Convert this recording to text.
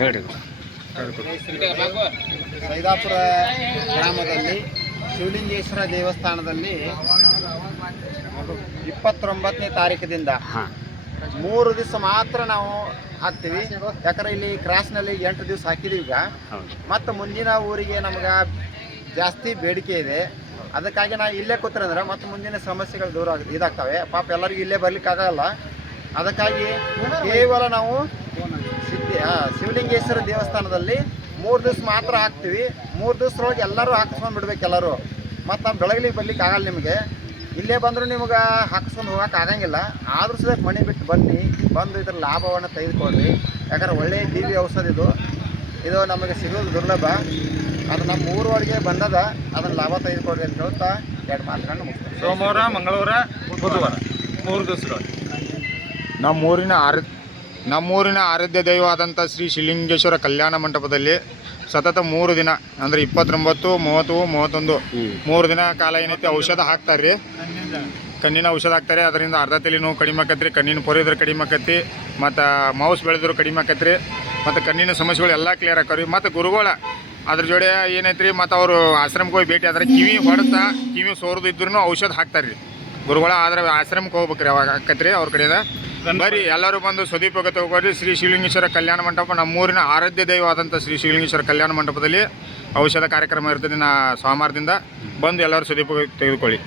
ಹೇಳಿ. ಸೈದಾಪುರ ಗ್ರಾಮದಲ್ಲಿ ಶಿವಲಿಂಗೇಶ್ವರ ದೇವಸ್ಥಾನದಲ್ಲಿ 29ನೇ ತಾರೀಕಿನಿಂದ 3 ದಿವಸ ಮಾತ್ರ ನಾವು ಹಾಕ್ತೀವಿ. ಯಾಕಂದ್ರೆ ಇಲ್ಲಿ ಕ್ರಾಸ್ನಲ್ಲಿ 8 ದಿವಸ ಹಾಕಿದೀವಿ ಈಗ. ಮತ್ತು ಮುಂದಿನ ಊರಿಗೆ ನಮ್ಗೆ ಜಾಸ್ತಿ ಬೇಡಿಕೆ ಇದೆ. ಅದಕ್ಕಾಗಿ ನಾವು ಇಲ್ಲೇ ಕೂತ್ರಂದ್ರೆ ಮತ್ತು ಮುಂದಿನ ಸಮಸ್ಯೆಗಳು ದೂರ ಇದಾಗ್ತವೆ. ಪಾಪ ಎಲ್ಲರಿಗೂ ಇಲ್ಲೇ ಬರ್ಲಿಕ್ಕಾಗಲ್ಲ. ಅದಕ್ಕಾಗಿ ಕೇವಲ ನಾವು ಶಿವಲಿಂಗೇಶ್ವರ ದೇವಸ್ಥಾನದಲ್ಲಿ 3 ದಿವಸ ಮಾತ್ರ ಹಾಕ್ತೀವಿ. 3 ದಿವಸದೊಳಗೆ ಎಲ್ಲರೂ ಹಾಕಿಸ್ಕೊಂಡು ಬಿಡ್ಬೇಕು ಎಲ್ಲರೂ. ಮತ್ತು ನಾವು ಬೆಳಗ್ಲಿಗೆ ಬರ್ಲಿಕ್ಕೆ ಆಗಲ್ಲ. ನಿಮಗೆ ಇಲ್ಲೇ ಬಂದರೂ ನಿಮ್ಗೆ ಹಾಕಿಸ್ಕೊಂಡು ಹೋಗೋಕೆ ಆಗಂಗಿಲ್ಲ. ಆದರೂ ಸಹ ಮನೆ ಬಿಟ್ಟು ಬಂದು ಇದರ ಲಾಭವನ್ನು ತೆಗೆದುಕೊಳ್ಳಿ. ಯಾಕಂದ್ರೆ ಒಳ್ಳೆಯ ದಿವ್ಯ ಔಷಧ ಇದು ನಮಗೆ ಸಿಗೋದು ದುರ್ಲಭ. ಅದು ನಮ್ಮ ಊರೊಳಗೆ ಬಂದದ, ಅದನ್ನು ಲಾಭ ತೆಗೆದುಕೊಡ್ರಿ ಅಂತ ಹೇಳ್ತಾ 2 ಮಾತುಗಳನ್ನು ಮುಗಿಸ್ತೀವಿ. ಸೋಮವಾರ, ಮಂಗಳವಾರ, ಬುಧವಾರ 3 ದಿವಸಗಳು ನಮ್ಮೂರಿನ ಆರಾಧ್ಯ ದೈವವಾದಂಥ ಶ್ರೀ ಶಿವಲಿಂಗೇಶ್ವರ ಕಲ್ಯಾಣ ಮಂಟಪದಲ್ಲಿ ಸತತ 3 ದಿನ ಅಂದರೆ 29, 30, 31 3 ದಿನ ಕಾಲ ಏನೈತಿ ಔಷಧ ಹಾಕ್ತಾರೆ ರೀ. ಕಣ್ಣಿನ ಔಷಧ ಹಾಕ್ತಾರೆ. ಅದರಿಂದ ಅರ್ಧ ತಲೆ ನೋವು ಕಡಿಮೆ ಆಕತ್ರಿ, ಕಣ್ಣಿನ ಪೊರಿದ್ರೆ ಕಡಿಮೆ ಆಕತ್ತಿ, ಮತ್ತು ಮೌಸ್ ಬೆಳೆದ್ರು ಕಡಿಮೆ ಆಕತ್ರಿ, ಮತ್ತು ಕಣ್ಣಿನ ಸಮಸ್ಯೆಗಳು ಎಲ್ಲ ಕ್ಲಿಯರ್ ಆಕವ್ರಿ. ಮತ್ತು ಗುರುಗಳ ಅದ್ರ ಜೋಡಿ ಏನೈತ್ರಿ, ಮತ್ತು ಅವರು ಆಶ್ರಮಕ್ಕೆ ಹೋಗಿ ಭೇಟಿ ಆದ್ರೆ ಕಿವಿ ಸೋರ್ದು ಇದ್ರೂ ಔಷಧ ಹಾಕ್ತಾರೆ ರೀ ಗುರುಗಳ. ಆದ್ರೆ ಆಶ್ರಮಕ್ಕೆ ಹೋಗ್ಬೇಕ್ರಿ, ಅವಾಗ ಆಕತ್ರಿ ಅವ್ರ ಕಡೆಯಿಂದ. ಬರೀ ಎಲ್ಲರೂ ಬಂದು ಸದುಪಯೋಗ ತಗೋರಿ. ಶ್ರೀ ಶಿವಲಿಂಗೇಶ್ವರ ಕಲ್ಯಾಣ ಮಂಟಪ ನಮ್ಮೂರಿನ ಆರಾಧ್ಯ ದೈವವಾದಂಥ ಶ್ರೀ ಶಿವಲಿಂಗೇಶ್ವರ ಕಲ್ಯಾಣ ಮಂಟಪದಲ್ಲಿ ಔಷಧ ಕಾರ್ಯಕ್ರಮ ಇರ್ತದೆ ಸೋಮವಾರದಿಂದ. ಬಂದು ಎಲ್ಲರೂ ಸದುಪಯೋಗ ತೆಗೆದುಕೊಳ್ಳಿ.